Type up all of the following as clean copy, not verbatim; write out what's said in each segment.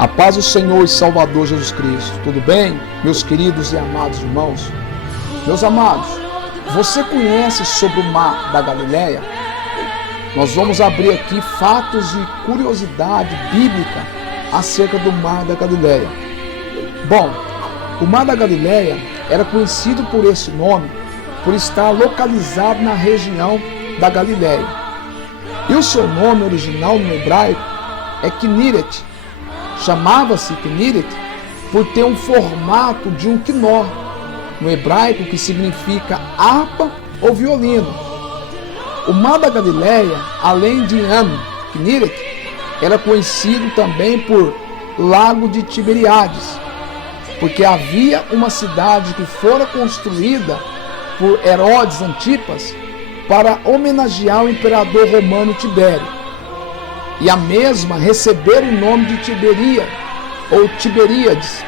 A paz do Senhor e Salvador Jesus Cristo. Tudo bem, meus queridos e amados irmãos? Meus amados, você conhece sobre o Mar da Galileia? Nós vamos abrir aqui fatos e curiosidade bíblica acerca do Mar da Galileia. Bom, o Mar da Galileia era conhecido por esse nome por estar localizado na região da Galileia. E o seu nome original no hebraico é Kineret. Chamava-se Kineret por ter um formato de um quinó, no hebraico, que significa harpa ou violino. O Mar da Galileia, além de Kineret, era conhecido também por Lago de Tiberíades, porque havia uma cidade que fora construída por Herodes Antipas para homenagear o imperador romano Tibério. E a mesma recebeu o nome de Tiberia, ou Tiberíades,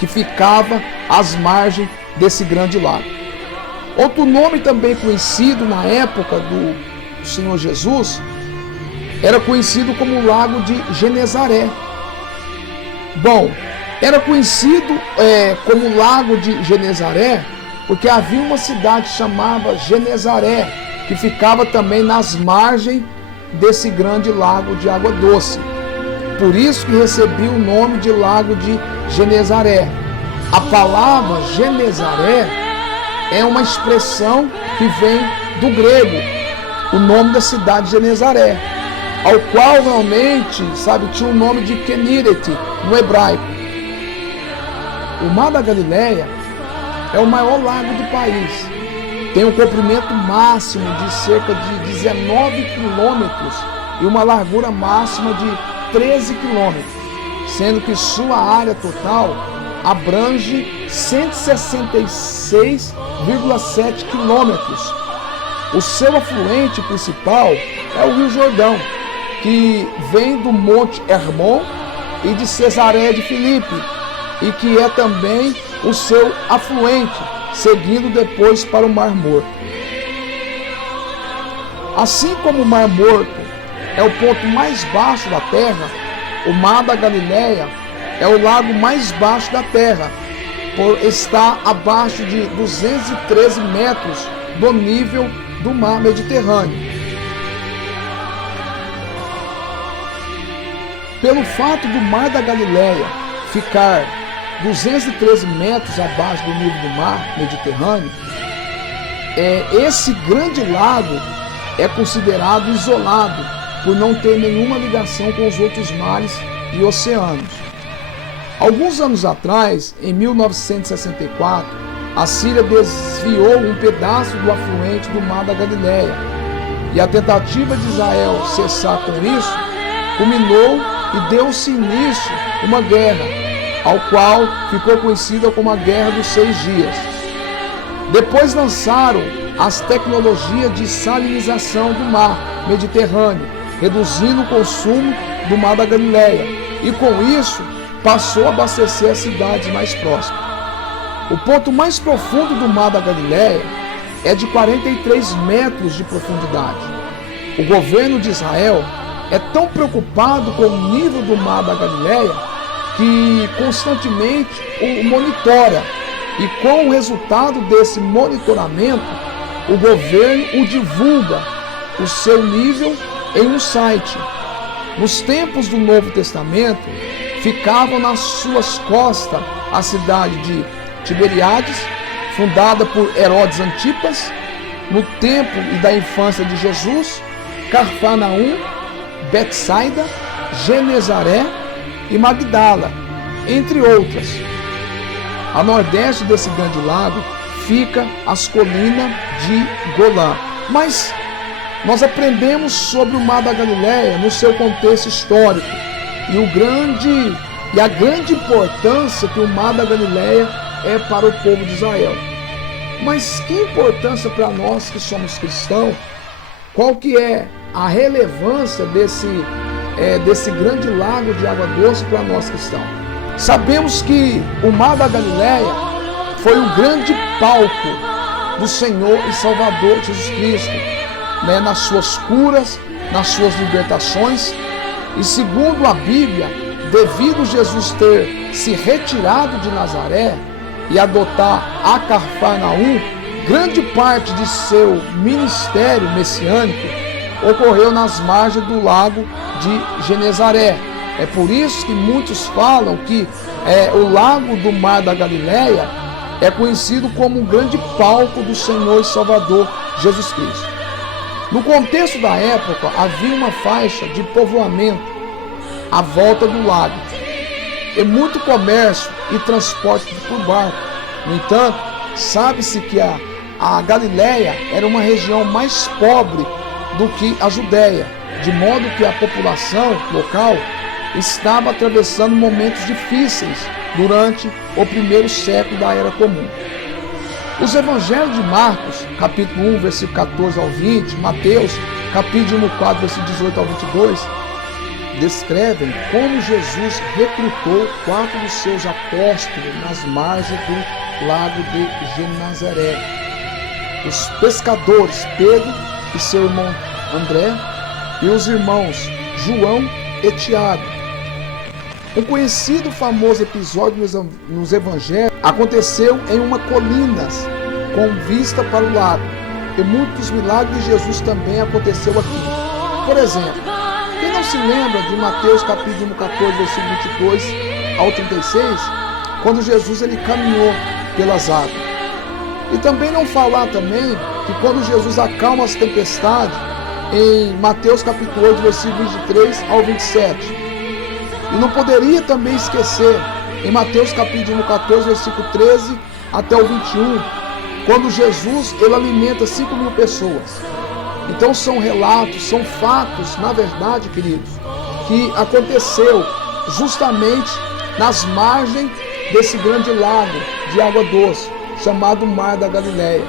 que ficava às margens desse grande lago. Outro nome também conhecido na época do Senhor Jesus, era conhecido como o Lago de Genezaré. Bom, era conhecido como Lago de Genezaré, porque havia uma cidade chamada Genezaré, que ficava também nas margens desse grande lago de água doce. Por isso que recebia o nome de Lago de Genezaré. A palavra Genezaré é uma expressão que vem do grego, o nome da cidade de Genezaré, ao qual realmente, tinha o nome de Kineret no hebraico. O Mar da Galileia é o maior lago do país. Tem um comprimento máximo de cerca de 19 quilômetros e uma largura máxima de 13 quilômetros, sendo que sua área total abrange 166,7 quilômetros. O seu afluente principal é o Rio Jordão, que vem do Monte Hermon e de Cesareia de Filipe, e que é também o seu afluente, seguindo depois para o Mar Morto. Assim como o Mar Morto é o ponto mais baixo da terra, o Mar da Galileia é o lago mais baixo da terra, por estar abaixo de 213 metros do nível do Mar Mediterrâneo. Pelo fato do Mar da Galileia ficar 213 metros abaixo do nível do Mar Mediterrâneo, esse grande lago é considerado isolado por não ter nenhuma ligação com os outros mares e oceanos. Alguns anos atrás, em 1964, a Síria desviou um pedaço do afluente do Mar da Galileia, e a tentativa de Israel cessar com isso culminou e deu-se início a uma guerra, ao qual ficou conhecida como a Guerra dos 6 Dias. Depois lançaram as tecnologias de salinização do Mar Mediterrâneo, reduzindo o consumo do Mar da Galileia, e com isso passou a abastecer as cidades mais próximas. O ponto mais profundo do Mar da Galileia é de 43 metros de profundidade. O governo de Israel é tão preocupado com o nível do Mar da Galileia que constantemente o monitora, e com o resultado desse monitoramento, o governo o divulga o seu nível em um site. Nos tempos do Novo Testamento, ficavam nas suas costas a cidade de Tiberíades, fundada por Herodes Antipas, no tempo e da infância de Jesus, Cafarnaum, Betsaida, Genezaré e Magdala, entre outras. A nordeste desse grande lago fica as colinas de Golã. Mas nós aprendemos sobre o Mar da Galileia no seu contexto histórico e a grande importância que o Mar da Galileia é para o povo de Israel. Mas que importância para nós que somos cristãos? Qual que é a relevância desse grande lago de água doce para nós cristãos? Sabemos que o Mar da Galileia foi o grande palco do Senhor e Salvador Jesus Cristo, nas suas curas, nas suas libertações. E segundo a Bíblia, devido Jesus ter se retirado de Nazaré e adotar a Cafarnaum, grande parte de seu ministério messiânico ocorreu nas margens do lago de Genezaré. É por isso que muitos falam que o lago do Mar da Galileia é conhecido como um grande palco do Senhor e Salvador Jesus Cristo. No contexto da época, havia uma faixa de povoamento à volta do lago, e muito comércio e transporte por barco. No entanto, sabe-se que a Galileia era uma região mais pobre do que a Judéia, de modo que a população local estava atravessando momentos difíceis durante o primeiro século da Era Comum. Os evangelhos de Marcos, capítulo 1, versículo 14 ao 20, Mateus, capítulo 4, versículo 18 ao 22, descrevem como Jesus recrutou 4 dos seus apóstolos nas margens do lago de Genezaré. Os pescadores Pedro e seu irmão André e os irmãos João e Tiago. Um conhecido famoso episódio nos evangelhos aconteceu em uma colina com vista para o lago. E muitos milagres de Jesus também aconteceu aqui. Por exemplo, quem não se lembra de Mateus capítulo 14, versículo 22 ao 36, quando Jesus ele caminhou pelas águas. E também não falar também que quando Jesus acalma as tempestades, em Mateus capítulo 8, versículo 23 ao 27. E não poderia também esquecer, em Mateus capítulo 14, versículo 13 até o 21, quando Jesus ele alimenta 5.000 pessoas. Então são relatos, são fatos, na verdade, queridos, que aconteceu justamente nas margens desse grande lago de água doce, chamado Mar da Galileia.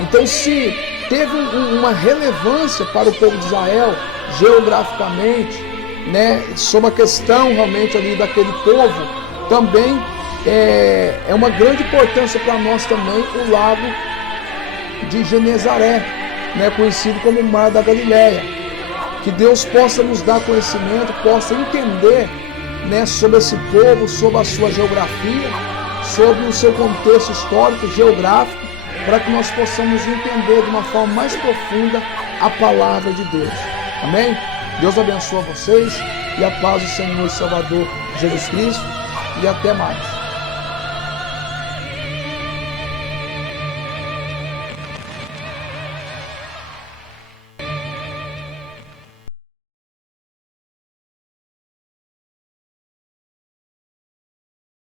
Então, se teve uma relevância para o povo de Israel, geograficamente, sobre a questão realmente ali daquele povo, também é uma grande importância para nós também o lago de Genezaré, conhecido como o Mar da Galileia. Que Deus possa nos dar conhecimento, possa entender sobre esse povo, sobre a sua geografia, sobre o seu contexto histórico, geográfico, para que nós possamos entender de uma forma mais profunda a palavra de Deus. Amém? Deus abençoe vocês e a paz do Senhor e Salvador Jesus Cristo, e até mais.